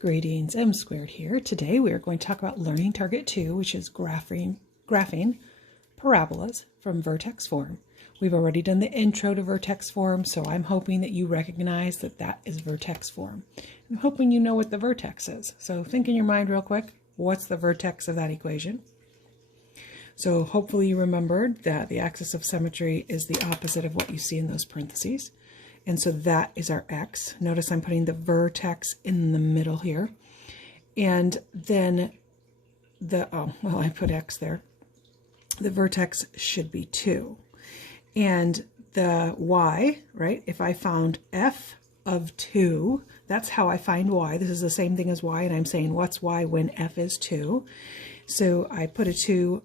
Greetings, M squared here. Today we are going to talk about learning target 2, which is graphing parabolas from Vertex Form. We've already done the intro to Vertex Form, so I'm hoping that you recognize that that is Vertex Form. I'm hoping you know what the vertex is. So think in your mind real quick, what's the vertex of that equation? So hopefully you remembered that the axis of symmetry is the opposite of what you see in those parentheses. And so that is our x. Notice I'm putting the vertex in the middle here. And then I put x there. The vertex should be 2. And the y, right, if I found f of 2, that's how I find y. This is the same thing as y, and I'm saying what's y when f is 2. So I put a 2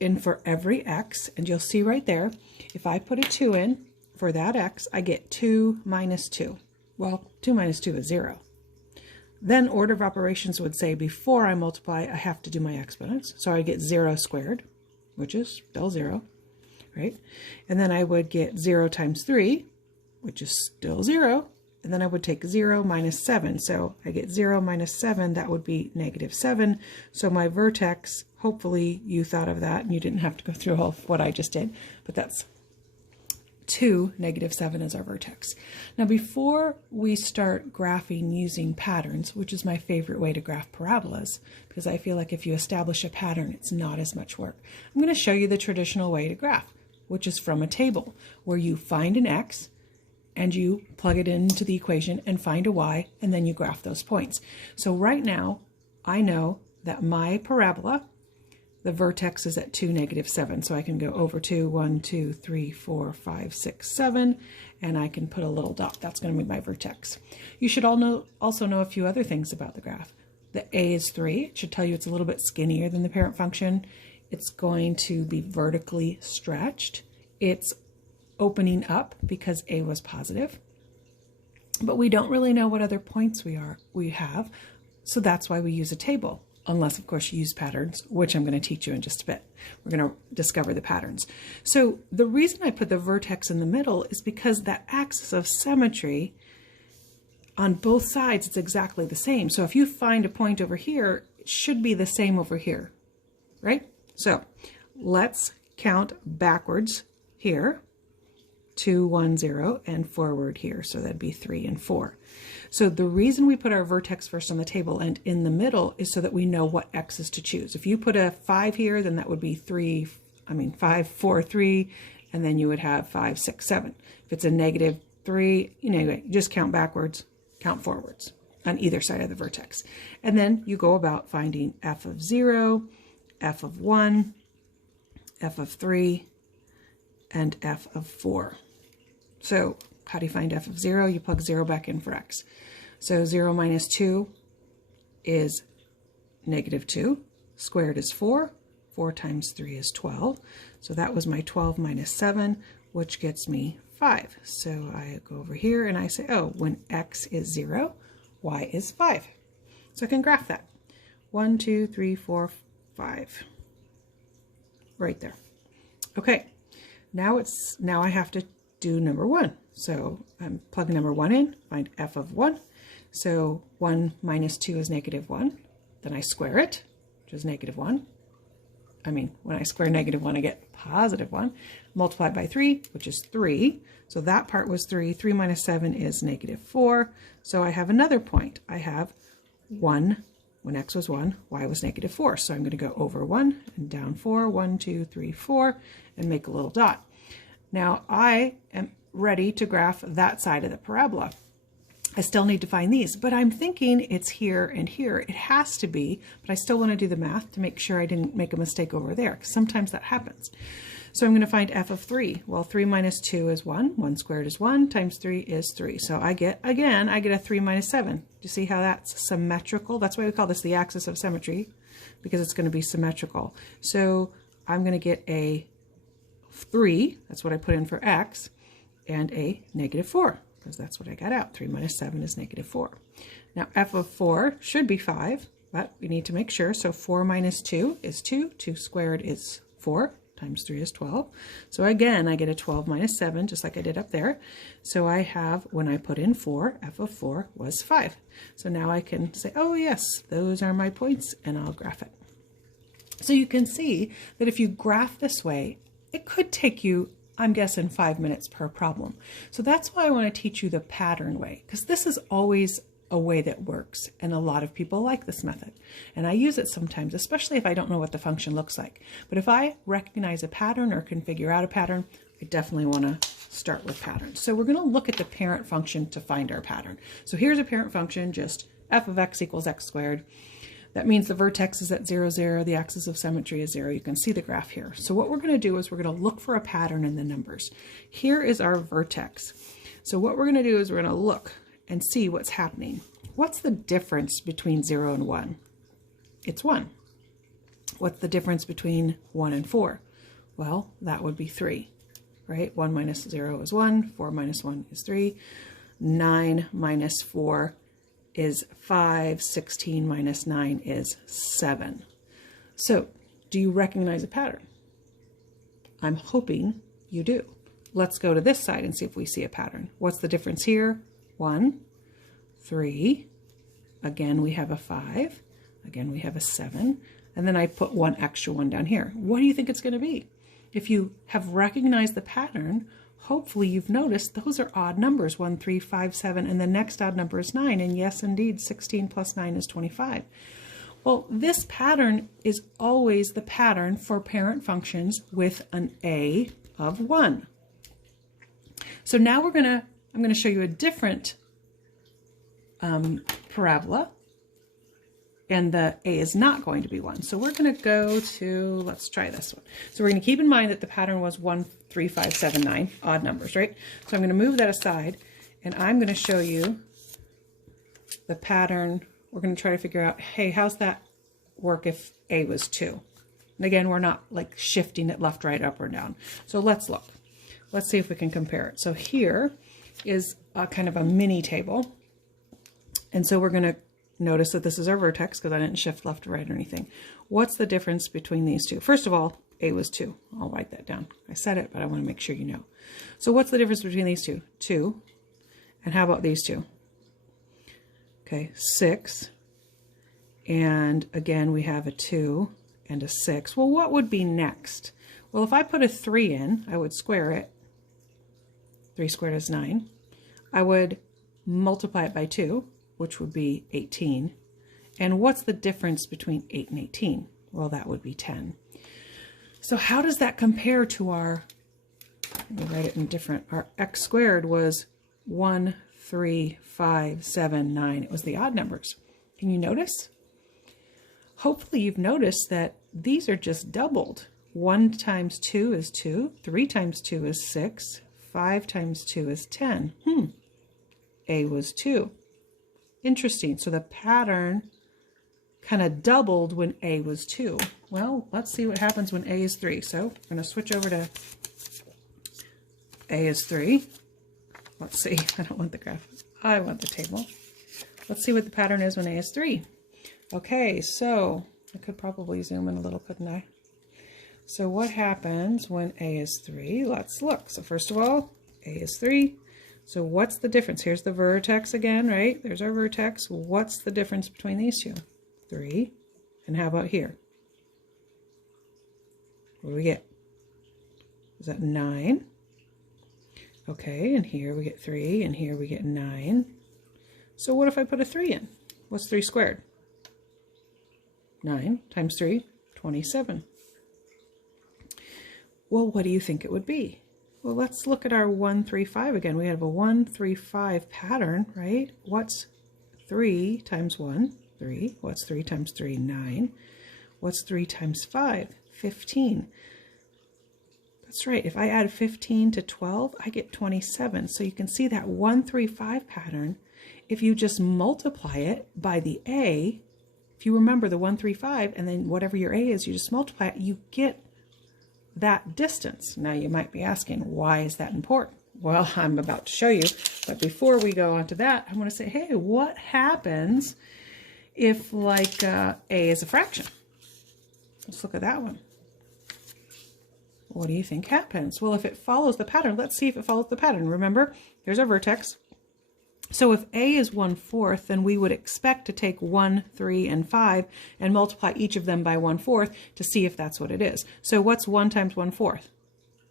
in for every x, and you'll see right there, if I put a 2 in, for that x, I get 2 minus 2. Well, 2 minus 2 is 0. Then order of operations would say before I multiply, I have to do my exponents. So I get 0 squared, which is still 0, right? And then I would get 0 times 3, which is still 0. And then I would take 0 minus 7. So I get 0 minus 7, that would be negative 7. So my vertex, hopefully you thought of that and you didn't have to go through all of what I just did, but that's 2, negative 7 is our vertex. Now before we start graphing using patterns, which is my favorite way to graph parabolas, because I feel like if you establish a pattern, it's not as much work. I'm going to show you the traditional way to graph, which is from a table, where you find an x, and you plug it into the equation and find a y, and then you graph those points. So right now, I know that my parabola, the vertex is at 2, negative 7. So I can go over 2, 1, 2, 3, 4, 5, 6, 7, and I can put a little dot. That's going to be my vertex. You should also know a few other things about the graph. The a is 3. It should tell you it's a little bit skinnier than the parent function. It's going to be vertically stretched. It's opening up because a was positive. But we don't really know what other points we have, so that's why we use a table. Unless, of course, you use patterns, which I'm going to teach you in just a bit. We're going to discover the patterns. So the reason I put the vertex in the middle is because that axis of symmetry, on both sides, it's exactly the same. So if you find a point over here, it should be the same over here, right? So let's count backwards here, 2, 1, 0, and forward here. So that'd be 3 and 4. So the reason we put our vertex first on the table and in the middle is so that we know what x's to choose. If you put a 5 here, then that would be 5, 4, 3, and then you would have 5, 6, 7. If it's a negative 3, you just count backwards, count forwards on either side of the vertex. And then you go about finding f of 0, f of 1, f of 3, and f of 4. So how do you find f of 0? You plug 0 back in for x. So 0 minus 2 is negative 2. Squared is 4. 4 times 3 is 12. So that was my 12 minus 7, which gets me 5. So I go over here and I say, oh, when x is 0, y is 5. So I can graph that. 1, 2, 3, 4, 5. Right there. Okay. Now I have to do number 1. So I'm plugging number 1 in, find f of 1. So 1 minus 2 is negative 1. Then I square it, which is negative 1. When I square negative 1, I get positive 1. Multiplied by 3, which is 3. So that part was 3. 3 minus 7 is negative 4. So I have another point. I have 1. When x was 1, y was negative 4. So I'm going to go over 1 and down 4. 1, 2, 3, 4, and make a little dot. Now I am ready to graph that side of the parabola. I still need to find these, but I'm thinking it's here and here. It has to be, but I still want to do the math to make sure I didn't make a mistake over there, because sometimes that happens. So I'm going to find f of 3. Well, 3 minus 2 is 1. 1 squared is 1 times 3 is 3. So I get a 3 minus 7. Do you see how that's symmetrical? That's why we call this the axis of symmetry, because it's going to be symmetrical. So I'm going to get a 3, that's what I put in for x, and a negative 4, because that's what I got out. 3 minus 7 is negative 4. Now f of 4 should be 5, but we need to make sure. So 4 minus 2 is 2. 2 squared is 4. times 3 is 12. So again, I get a 12 minus 7, just like I did up there. So I have, when I put in 4, f of 4 was 5. So now I can say, oh yes, those are my points, and I'll graph it. So you can see that if you graph this way, it could take you, I'm guessing, 5 minutes per problem. So that's why I want to teach you the pattern way, because this is always a way that works, and a lot of people like this method. And I use it sometimes, especially if I don't know what the function looks like. But if I recognize a pattern or can figure out a pattern, I definitely want to start with patterns. So we're going to look at the parent function to find our pattern. So here's a parent function, just f of x equals x squared. That means the vertex is at 0, 0, the axis of symmetry is 0. You can see the graph here. So what we're going to do is we're going to look for a pattern in the numbers. Here is our vertex. So what we're going to do is we're going to look and see what's happening. What's the difference between 0 and 1? It's 1. What's the difference between 1 and 4? Well, that would be 3, right? 1 minus 0 is 1, 4 minus 1 is 3, 9 minus 4 is 5, 16 minus 9 is 7. So, do you recognize a pattern? I'm hoping you do. Let's go to this side and see if we see a pattern. What's the difference here? 1, 3, again we have a 5, again we have a 7, and then I put one extra one down here. What do you think it's going to be? If you have recognized the pattern, hopefully you've noticed those are odd numbers, 1, 3, 5, 7, and the next odd number is 9, and yes indeed 16 plus 9 is 25. Well, this pattern is always the pattern for parent functions with an a of 1. So now I'm going to show you a different parabola, and the a is not going to be 1. So we're going to go to, let's try this one. So we're going to keep in mind that the pattern was 1, 3, 5, 7, 9, odd numbers, right? So I'm going to move that aside, and I'm going to show you the pattern. We're going to try to figure out, hey, how's that work if a was 2? And again, we're not like shifting it left, right, up, or down. So let's look. Let's see if we can compare it. So here is a kind of a mini table. And so we're going to notice that this is our vertex because I didn't shift left or right or anything. What's the difference between these two? First of all, a was 2. I'll write that down. I said it, but I want to make sure you know. So what's the difference between these two? 2. And how about these two? Okay, 6. And again, we have a 2 and a 6. Well, what would be next? Well, if I put a 3 in, I would square it. 3 squared is 9. I would multiply it by 2, which would be 18. And what's the difference between 8 and 18? Well, that would be 10. So how does that compare to our, let me write it in different, our x squared was 1, 3, 5, 7, 9. It was the odd numbers. Can you notice? Hopefully you've noticed that these are just doubled. 1 times 2 is 2, 3 times 2 is 6, 5 times 2 is 10. A was 2. Interesting. So the pattern kind of doubled when a was 2. Well, let's see what happens when a is 3. So I'm going to switch over to a is 3. Let's see. I don't want the graph. I want the table. Let's see what the pattern is when a is 3. Okay, so I could probably zoom in a little, couldn't I? So what happens when a is 3? Let's look. So first of all, a is 3. So what's the difference? Here's the vertex again, right? There's our vertex. What's the difference between these two? 3. And how about here? What do we get? Is that 9? Okay, and here we get 3, and here we get 9. So what if I put a 3 in? What's 3 squared? 9 times 3, 27. Well, what do you think it would be? Well, let's look at our 1, 3, 5 again. We have a 1, 3, 5 pattern, right? What's 3 times 1? 3. What's 3 times 3? 9. What's 3 times 5? 15. That's right. If I add 15 to 12, I get 27. So you can see that 1, 3, 5 pattern. If you just multiply it by the a, if you remember the 1, 3, 5, and then whatever your a is, you just multiply it, you get that distance. Now you might be asking, why is that important? Well, I'm about to show you, but before we go on to that, I want to say, hey, what happens if like a is a fraction? Let's look at that one. what do you think happens? Well, if it follows the pattern, let's see if it follows the pattern. Remember, here's our vertex. So if A is 1/4, then we would expect to take 1, 3, and 5 and multiply each of them by 1/4 to see if that's what it is. So what's 1 times 1/4?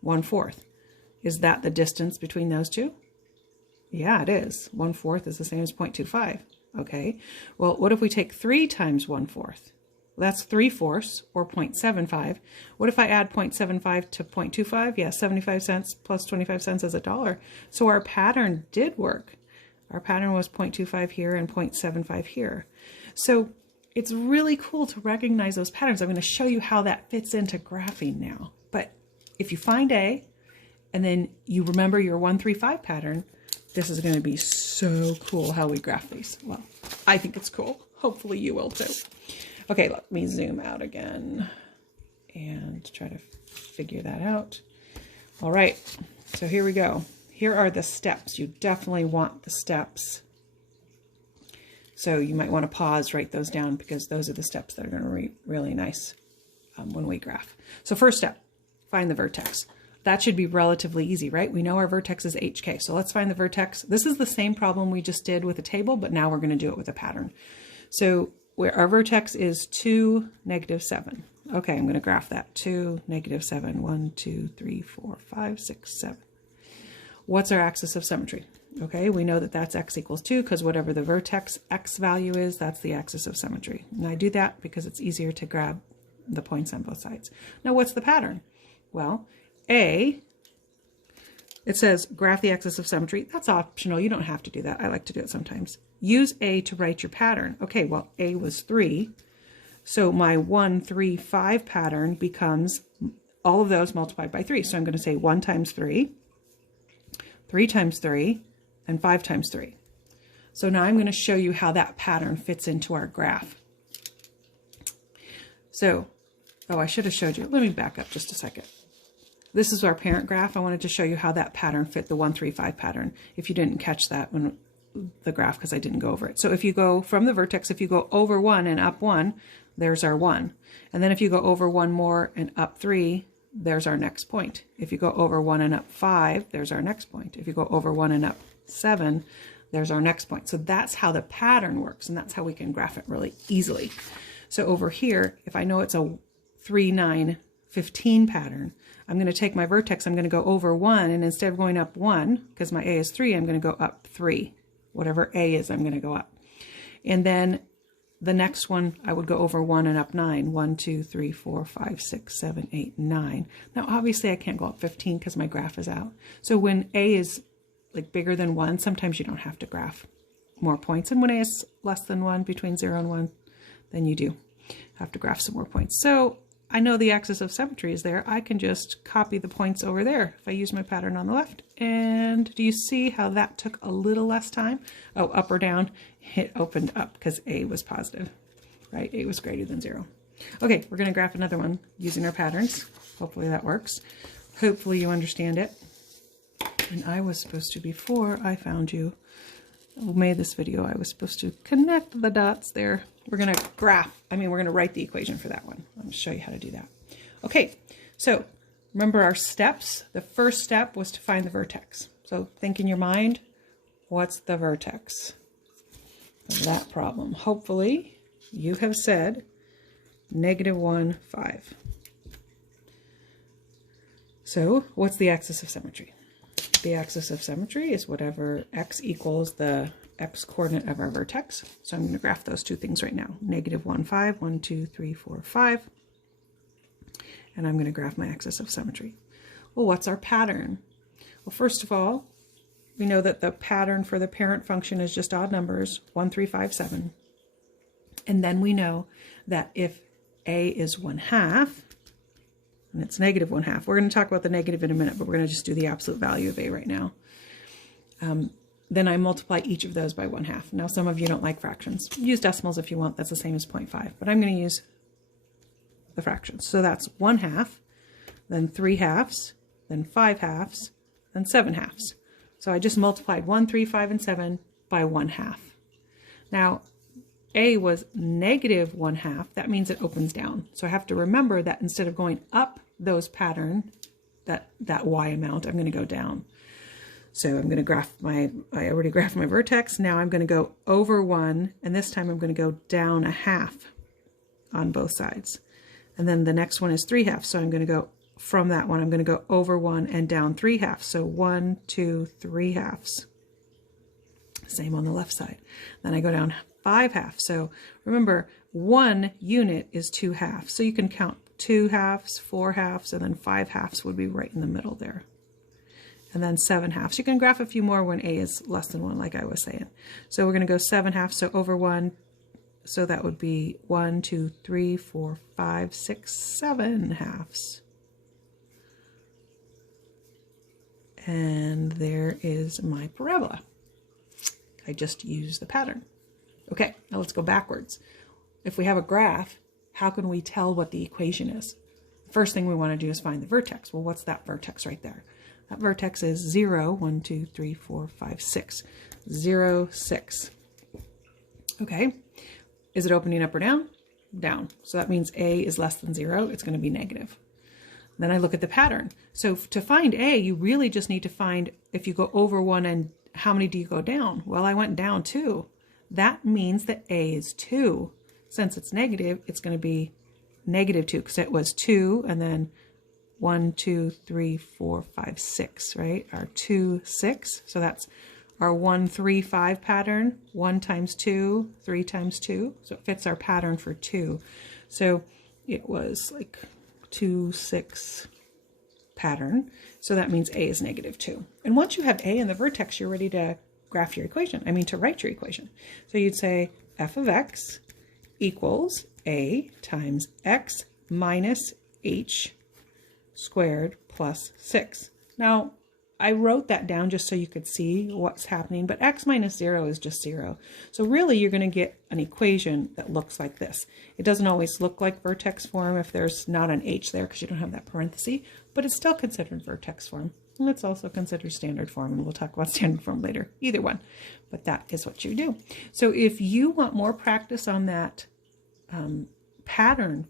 1/4. Is that the distance between those two? Yeah, it is. 1/4 is the same as 0.25. Okay. Well, what if we take 3 times 1/4? That's 3/4 or 0.75. What if I add 0.75 to 0.25? Yeah, 75 cents plus 25 cents is $1. So our pattern did work. Our pattern was 0.25 here and 0.75 here. So it's really cool to recognize those patterns. I'm going to show you how that fits into graphing now. But if you find A and then you remember your 1, 3, 5 pattern, this is going to be so cool how we graph these. Well, I think it's cool. Hopefully you will too. Okay, let me zoom out again and try to figure that out. All right, so here we go. Here are the steps. You definitely want the steps. So you might want to pause, write those down, because those are the steps that are going to be really nice when we graph. So first step, find the vertex. That should be relatively easy, right? We know our vertex is HK. So let's find the vertex. This is the same problem we just did with a table, but now we're going to do it with a pattern. So where our vertex is 2, -7. Okay, I'm going to graph that. 2, -7. 1, 2, 3, 4, 5, 6, 7. What's our axis of symmetry? Okay, we know that that's x equals 2 because whatever the vertex x value is, that's the axis of symmetry. And I do that because it's easier to grab the points on both sides. Now, what's the pattern? Well, A, it says graph the axis of symmetry. That's optional. You don't have to do that. I like to do it sometimes. Use A to write your pattern. Okay, well, A was 3. So my 1, 3, 5 pattern becomes all of those multiplied by 3. So I'm going to say 1 times 3. 3 times 3, and 5 times 3. So now I'm going to show you how that pattern fits into our graph. So, oh, I should have showed you. Let me back up just a second. This is our parent graph. I wanted to show you how that pattern fit the 1, 3, 5 pattern, if you didn't catch that when the graph, because I didn't go over it. So if you go from the vertex, if you go over 1 and up 1, there's our 1. And then if you go over 1 more and up 3, there's our next point. If you go over 1 and up 5, there's our next point. If you go over 1 and up 7, there's our next point. So that's how the pattern works, and that's how we can graph it really easily. So over here, if I know it's a 3, 9, 15 pattern, I'm going to take my vertex, I'm going to go over 1, and instead of going up 1, because my A is 3, I'm going to go up 3. Whatever A is, I'm going to go up. And then the next one, I would go over 1 and up 9. 1, 2, 3, 4, 5, 6, 7, 8, 9. Now, obviously, I can't go up 15 because my graph is out. So when A is like bigger than 1, sometimes you don't have to graph more points. And when A is less than 1, between 0 and 1, then you do have to graph some more points. So I know the axis of symmetry is there. I can just copy the points over there if I use my pattern on the left. And do you see how that took a little less time? Oh, up or down, it opened up because A was positive, right? A was greater than 0. Okay, we're going to graph another one using our patterns. Hopefully that works. Hopefully you understand it. And I was supposed to, before I found you, made this video, I was supposed to connect the dots there. We're going to we're going to write the equation for that one. I'm going to show you how to do that. Okay, so remember our steps. The first step was to find the vertex. So think in your mind, what's the vertex of that problem? Hopefully you have said -1, 5. So what's the axis of symmetry? The axis of symmetry is whatever x equals the x coordinate of our vertex. So I'm going to graph those two things right now. -1, 5, 1, 2, 3, 4, 5. And I'm going to graph my axis of symmetry. Well, what's our pattern? Well, first of all, we know that the pattern for the parent function is just odd numbers, 1, 3, 5, 7. And then we know that if A is 1/2, and it's -1/2. We're going to talk about the negative in a minute, but we're going to just do the absolute value of A right now. Then I multiply each of those by 1/2. Now, some of you don't like fractions. Use decimals if you want. That's the same as 0.5. But I'm going to use the fractions. So that's 1/2, then 3/2, then 5/2, then 7/2. So I just multiplied 1, 3, 5, and 7 by 1/2. Now, A was -1/2. That means it opens down. So I have to remember that instead of going up those pattern that y amount, I'm going to go down. So I'm going to I already graphed my vertex. Now I'm going to go over 1, and this time I'm going to go down 1/2 on both sides. And then the next one is 3/2. So I'm going to go from that one, I'm going to go over 1 and down 3/2. So 1, 2, 3/2. Same on the left side. Then I go down 5/2. So remember, 1 unit is 2/2. So you can count 2/2, 4/2, and then 5/2 would be right in the middle there. And then 7/2. You can graph a few more when a is less than 1, like I was saying. So we're going to go 7/2, so over 1. So that would be 1, 2, 3, 4, 5, 6, 7/2. And there is my parabola. I just used the pattern. Okay, now let's go backwards. If we have a graph, how can we tell what the equation is? First thing we want to do is find the vertex. Well, what's that vertex right there? That vertex is 0, 1, 2, 3, 4, 5, 6. 0, 6. Okay. Is it opening up or down? Down. So that means a is less than 0. It's going to be negative. Then I look at the pattern. So to find a, you really just need to find if you go over 1 and how many do you go down? Well, I went down 2. That means that a is 2. Since it's negative, it's going to be negative 2 because it was 2 and then 1, 2, 3, 4, 5, 6, right? Our 2, 6. So that's our 1, 3, 5 pattern. 1 times 2, 3 times 2. So it fits our pattern for 2. So it was like 2, 6 pattern. So that means a is negative 2. And once you have a in the vertex, you're ready to graph your equation. To write your equation. So you'd say f of x equals a times x minus h squared plus 6. Now, I wrote that down just so you could see what's happening, but x minus 0 is just 0. So really, you're going to get an equation that looks like this. It doesn't always look like vertex form if there's not an h there because you don't have that parenthesis, but it's still considered vertex form. And it's also considered standard form, and we'll talk about standard form later, either one. But that is what you do. So if you want more practice on that pattern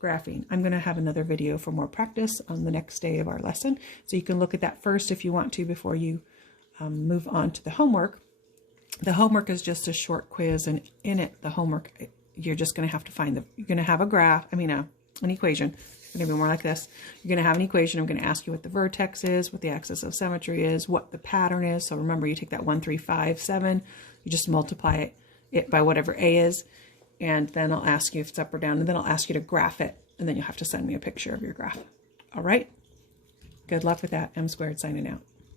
graphing, I'm going to have another video for more practice on the next day of our lesson. So you can look at that first if you want to before you move on to the homework. The homework is just a short quiz, and in it, the homework, you're just going to have to find you're going to have a graph, an equation. It's going to be more like this. You're going to have an equation. I'm going to ask you what the vertex is, what the axis of symmetry is, what the pattern is. So remember, you take that 1, 3, 5, 7, you just multiply it by whatever a is, and then I'll ask you if it's up or down, and then I'll ask you to graph it, and then you'll have to send me a picture of your graph. All right? Good luck with that. M squared signing out.